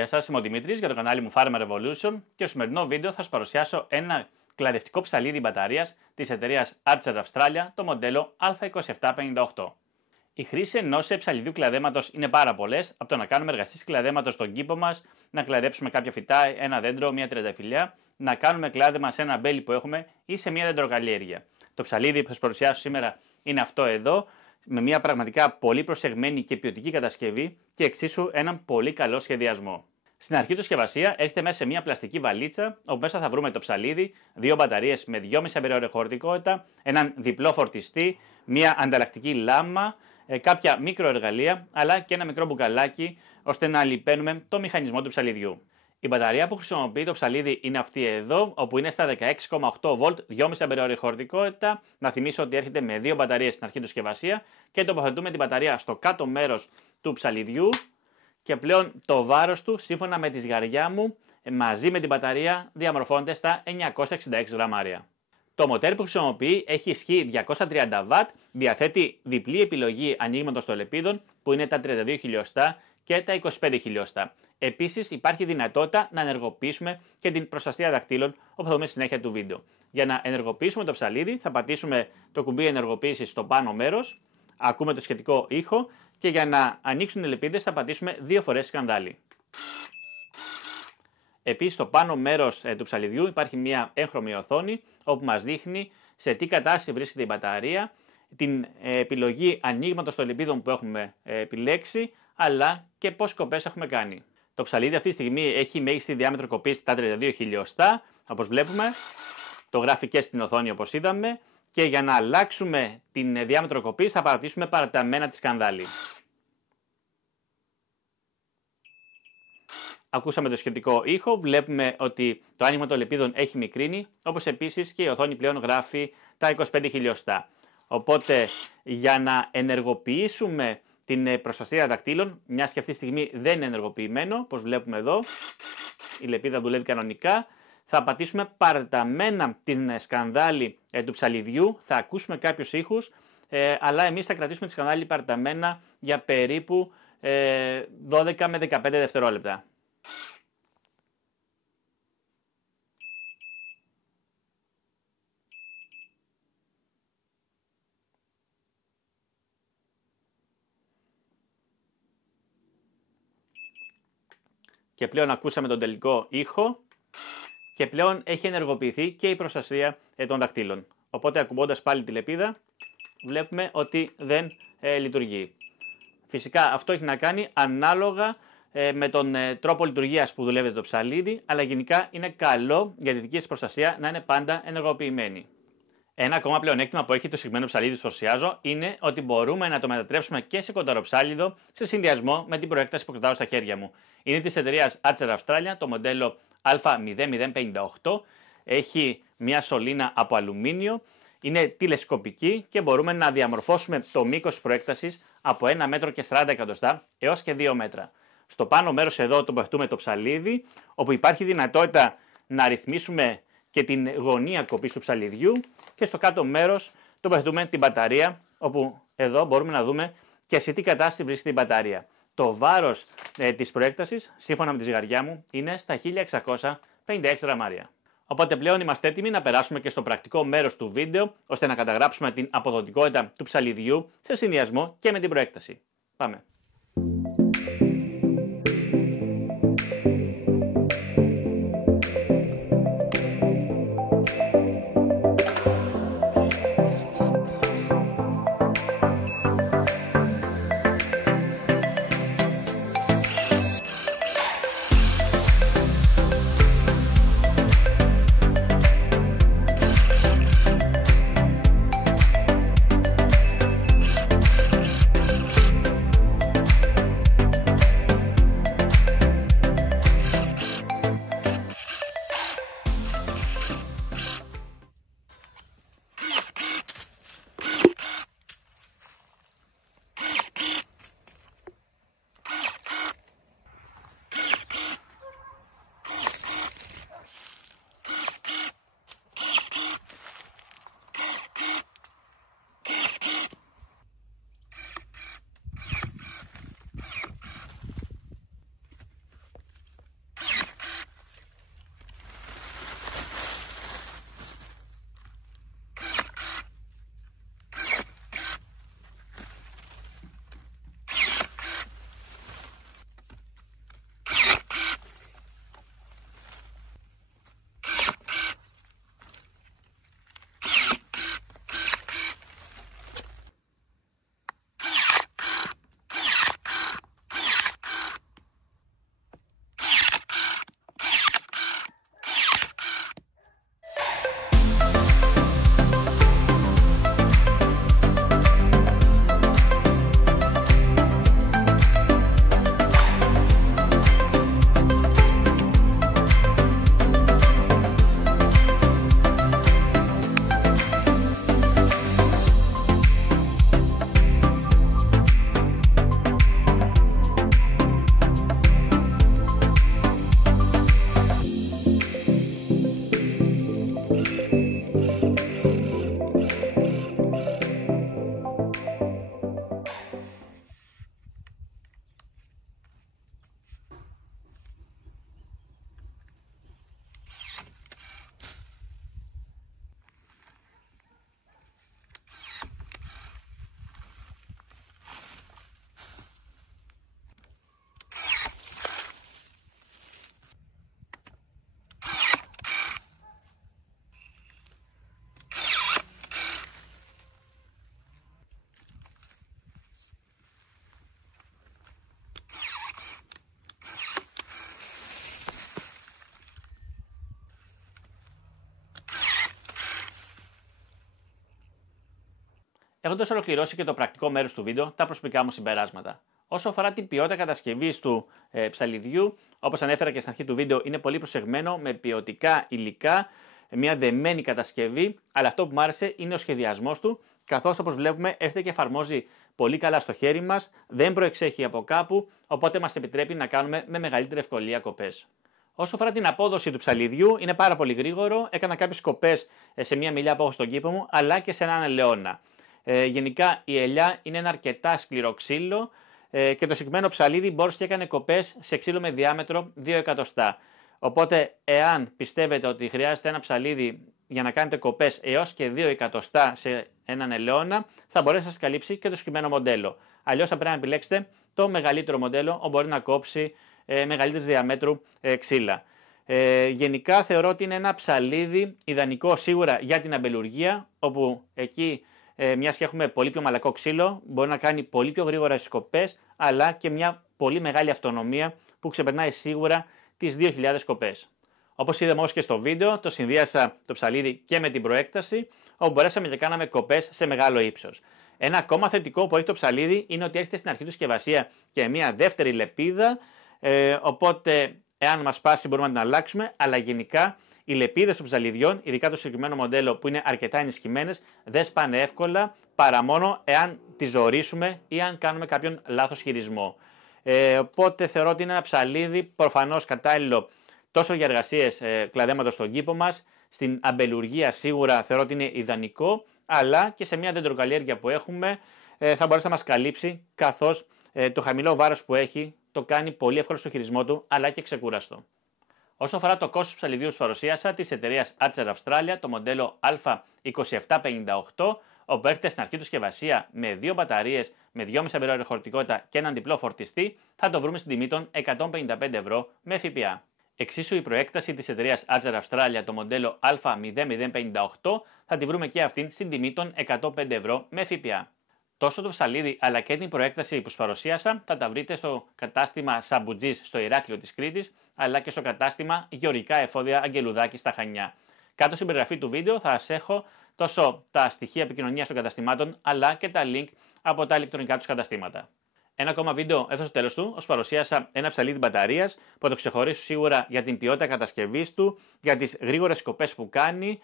Γεια σας, είμαι ο Δημήτρης για το κανάλι μου Pharma Revolution και στο σημερινό βίντεο θα σας παρουσιάσω ένα κλαδευτικό ψαλίδι μπαταρίας της εταιρείας Archer Australia, το μοντέλο Α2758. Η χρήση ενός ψαλιδιού κλαδέματος είναι πάρα πολλές, από το να κάνουμε εργασίες κλαδέματος στον κήπο μας, να κλαδέψουμε κάποια φυτά, ένα δέντρο, μια τριανταφυλλιά, να κάνουμε κλάδεμα σε ένα μπέλι που έχουμε ή σε μια δεντροκαλλιέργεια. Το ψαλίδι που θα σας παρουσιάσω σήμερα είναι αυτό εδώ, με μια πραγματικά πολύ προσεγμένη και ποιοτική κατασκευή και εξίσου έναν πολύ καλό σχεδιασμό. Στην αρχή του συσκευασία έρχεται μέσα σε μια πλαστική βαλίτσα, όπου μέσα θα βρούμε το ψαλίδι, δύο μπαταρίες με 2,5 αμπερόρια χωρητικότητα, έναν διπλό φορτιστή, μια ανταλλακτική λάμα, κάποια μικροεργαλεία, αλλά και ένα μικρό μπουκαλάκι, ώστε να λιπαίνουμε το μηχανισμό του ψαλιδιού. Η μπαταρία που χρησιμοποιεί το ψαλίδι είναι αυτή εδώ, όπου είναι στα 16,8 V, 2,5 αμπερόρια χωρητικότητα. Να θυμίσω ότι έρχεται με δύο μπαταρίες στην αρχή του συσκευασία και τοποθετούμε την μπαταρία στο κάτω μέρος του ψαλιδιού και πλέον το βάρος του, σύμφωνα με τη σγαριά μου, μαζί με την μπαταρία διαμορφώνεται στα 966 γραμμάρια. Το μοτέρ που χρησιμοποιεί έχει ισχύ 230 W, διαθέτει διπλή επιλογή ανοίγματος των λεπίδων που είναι τα 32 χιλιοστά και τα 25 χιλιοστά. Επίσης υπάρχει δυνατότητα να ενεργοποιήσουμε και την προστασία δακτύλων, όπως θα δούμε στη συνέχεια του βίντεο. Για να ενεργοποιήσουμε το ψαλίδι θα πατήσουμε το κουμπί ενεργοποίησης στο πάνω μέρος, ακούμε το σχετικό ήχο και για να ανοίξουν οι λεπίδες θα πατήσουμε 2 φορές σκανδάλι. Επίσης στο πάνω μέρος του ψαλιδιού υπάρχει μια έγχρωμη οθόνη όπου μας δείχνει σε τι κατάσταση βρίσκεται η μπαταρία, την επιλογή ανοίγματος των λεπίδων που έχουμε επιλέξει, αλλά και πόσες κοπές έχουμε κάνει. Το ψαλίδι αυτή τη στιγμή έχει μέγιστη διάμετρο κοπής τα 32 χιλιοστά, όπως βλέπουμε, το γράφει και στην οθόνη όπως είδαμε, και για να αλλάξουμε την διάμετρο κοπής θα παρατήσουμε παραταμένα τη σκανδάλη. Ακούσαμε το σχετικό ήχο, βλέπουμε ότι το άνοιγμα των λεπίδων έχει μικρύνει, όπως επίσης και η οθόνη πλέον γράφει τα 25 χιλιοστά. Οπότε για να ενεργοποιήσουμε την προστασία δακτύλων, μιας και αυτή τη στιγμή δεν είναι ενεργοποιημένο, όπως βλέπουμε εδώ, η λεπίδα δουλεύει κανονικά, θα πατήσουμε παραταμένα την σκανδάλη του ψαλιδιού, θα ακούσουμε κάποιους ήχους, αλλά εμείς θα κρατήσουμε τη σκανδάλη παραταμένα για περίπου 12 με 15 δευτερόλεπτα. Και πλέον ακούσαμε τον τελικό ήχο και πλέον έχει ενεργοποιηθεί και η προστασία των δακτύλων. Οπότε ακουμπώντας πάλι τη λεπίδα βλέπουμε ότι δεν λειτουργεί. Φυσικά αυτό έχει να κάνει ανάλογα με τον τρόπο λειτουργίας που δουλεύει το ψαλίδι, αλλά γενικά είναι καλό για τη δική σας προστασία να είναι πάντα ενεργοποιημένη. Ένα ακόμα πλεονέκτημα που έχει το συγκεκριμένο ψαλίδι που παρουσιάζω είναι ότι μπορούμε να το μετατρέψουμε και σε κονταροψάλιδο σε συνδυασμό με την προέκταση που κρατάω στα χέρια μου. Είναι της εταιρείας Archer Australia, το μοντέλο Α0058. Έχει μια σωλήνα από αλουμίνιο, είναι τηλεσκοπική και μπορούμε να διαμορφώσουμε το μήκος της προέκτασης από 1 μέτρο και 40 εκατοστά έως και 2 μέτρα. Στο πάνω μέρος εδώ τοποθετούμε το ψαλίδι, όπου υπάρχει δυνατότητα να ρυθμίσουμε και την γωνία κοπής του ψαλιδιού, και στο κάτω μέρος τοποθετούμε την μπαταρία, όπου εδώ μπορούμε να δούμε και σε τι κατάσταση βρίσκεται η μπαταρία. Το βάρος της προέκτασης, σύμφωνα με τη ζυγαριά μου, είναι στα 1656 γραμμάρια. Οπότε πλέον είμαστε έτοιμοι να περάσουμε και στο πρακτικό μέρος του βίντεο, ώστε να καταγράψουμε την αποδοτικότητα του ψαλιδιού σε συνδυασμό και με την προέκταση. Πάμε! Έχοντας ολοκληρώσει και το πρακτικό μέρος του βίντεο, τα προσωπικά μου συμπεράσματα. Όσο αφορά την ποιότητα κατασκευής του ψαλιδιού, όπως ανέφερα και στην αρχή του βίντεο, είναι πολύ προσεγμένο με ποιοτικά υλικά, μια δεμένη κατασκευή, αλλά αυτό που μου άρεσε είναι ο σχεδιασμός του, καθώς όπως βλέπουμε έρχεται και εφαρμόζει πολύ καλά στο χέρι μας, δεν προεξέχει από κάπου, οπότε μας επιτρέπει να κάνουμε με μεγαλύτερη ευκολία κοπές. Όσο αφορά την απόδοση του ψαλιδιού, είναι πάρα πολύ γρήγορο. Έκανα κάποιες κοπές σε μια μιλιά που έχω στον κήπο μου, αλλά και σε έναν ελαιόνα. Γενικά η ελιά είναι ένα αρκετά σκληρό ξύλο και το συγκεκριμένο ψαλίδι μπόρεσε και έκανε κοπές σε ξύλο με διάμετρο 2 εκατοστά. Οπότε, εάν πιστεύετε ότι χρειάζεται ένα ψαλίδι για να κάνετε κοπές έως και 2 εκατοστά σε έναν ελαιόνα, θα μπορέσει να σας καλύψει και το συγκεκριμένο μοντέλο. Αλλιώς θα πρέπει να επιλέξετε το μεγαλύτερο μοντέλο, όπου μπορεί να κόψει μεγαλύτερης διαμέτρου ξύλα. Γενικά θεωρώ ότι είναι ένα ψαλίδι ιδανικό σίγουρα για την αμπελουργία, όπου εκεί μιας και έχουμε πολύ πιο μαλακό ξύλο, μπορεί να κάνει πολύ πιο γρήγορα στις κοπές, αλλά και μια πολύ μεγάλη αυτονομία που ξεπερνάει σίγουρα τις 2.000 κοπές. Όπως είδαμε όμως και στο βίντεο, το συνδύασα το ψαλίδι και με την προέκταση, όπου μπορέσαμε και κάναμε κοπές σε μεγάλο ύψος. Ένα ακόμα θετικό που έχει το ψαλίδι είναι ότι έρχεται στην αρχή του συσκευασία και μια δεύτερη λεπίδα, οπότε εάν μας σπάσει μπορούμε να την αλλάξουμε, αλλά γενικά οι λεπίδες των ψαλιδιών, ειδικά το συγκεκριμένο μοντέλο που είναι αρκετά ενισχυμένες, δεν σπάνε εύκολα παρά μόνο εάν τις ζορίσουμε ή αν κάνουμε κάποιον λάθος χειρισμό. Οπότε θεωρώ ότι είναι ένα ψαλίδι προφανώς κατάλληλο τόσο για εργασίες κλαδέματος στον κήπο μας, στην αμπελουργία σίγουρα θεωρώ ότι είναι ιδανικό, αλλά και σε μια δεντροκαλλιέργεια που έχουμε θα μπορέσει να μας καλύψει, καθώς το χαμηλό βάρος που έχει το κάνει πολύ εύκολο στο χειρισμό του, αλλά και ξεκούραστο. Όσο αφορά το κόστος του ψαλιδιού που παρουσίασα της εταιρείας Archer Australia, το μοντέλο Α2758, όπου έρχεται στην αρχή του συσκευασία με 2 μπαταρίες, με 2,5 αμπερόριες χωρητικότητα και έναν διπλό φορτιστή, θα το βρούμε στην τιμή των 155 ευρώ με ΦΠΑ. Εξίσου η προέκταση της εταιρείας Archer Australia, το μοντέλο Α0058, θα τη βρούμε και αυτήν στην τιμή των 105 ευρώ με ΦΠΑ. Τόσο το ψαλίδι αλλά και την προέκταση που σας παρουσίασα θα τα βρείτε στο κατάστημα Σαμπουτζής στο Ηράκλειο της Κρήτης, αλλά και στο κατάστημα Γεωργικά Εφόδια Αγγελουδάκη στα Χανιά. Κάτω στην περιγραφή του βίντεο θα σας έχω τόσο τα στοιχεία επικοινωνίας των καταστημάτων, αλλά και τα link από τα ηλεκτρονικά τους καταστήματα. Ένα ακόμα βίντεο έφτασε στο τέλος του, ως παρουσίασα ένα ψαλίδι μπαταρίας που θα το ξεχωρίσω σίγουρα για την ποιότητα κατασκευής του, για τις γρήγορες κοπές που κάνει,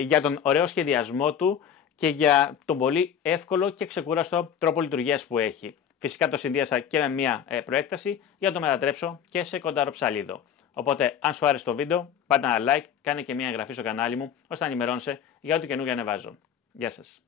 για τον ωραίο σχεδιασμό του και για τον πολύ εύκολο και ξεκούραστο τρόπο λειτουργίας που έχει. Φυσικά το συνδύασα και με μια προέκταση για να το μετατρέψω και σε κοντάρο ψαλίδο. Οπότε, αν σου άρεσε το βίντεο, πάτε ένα like, κάνε και μια εγγραφή στο κανάλι μου, ώστε να ενημερώνεσαι για ό,τι καινούργια ανεβάζω. Γεια σας.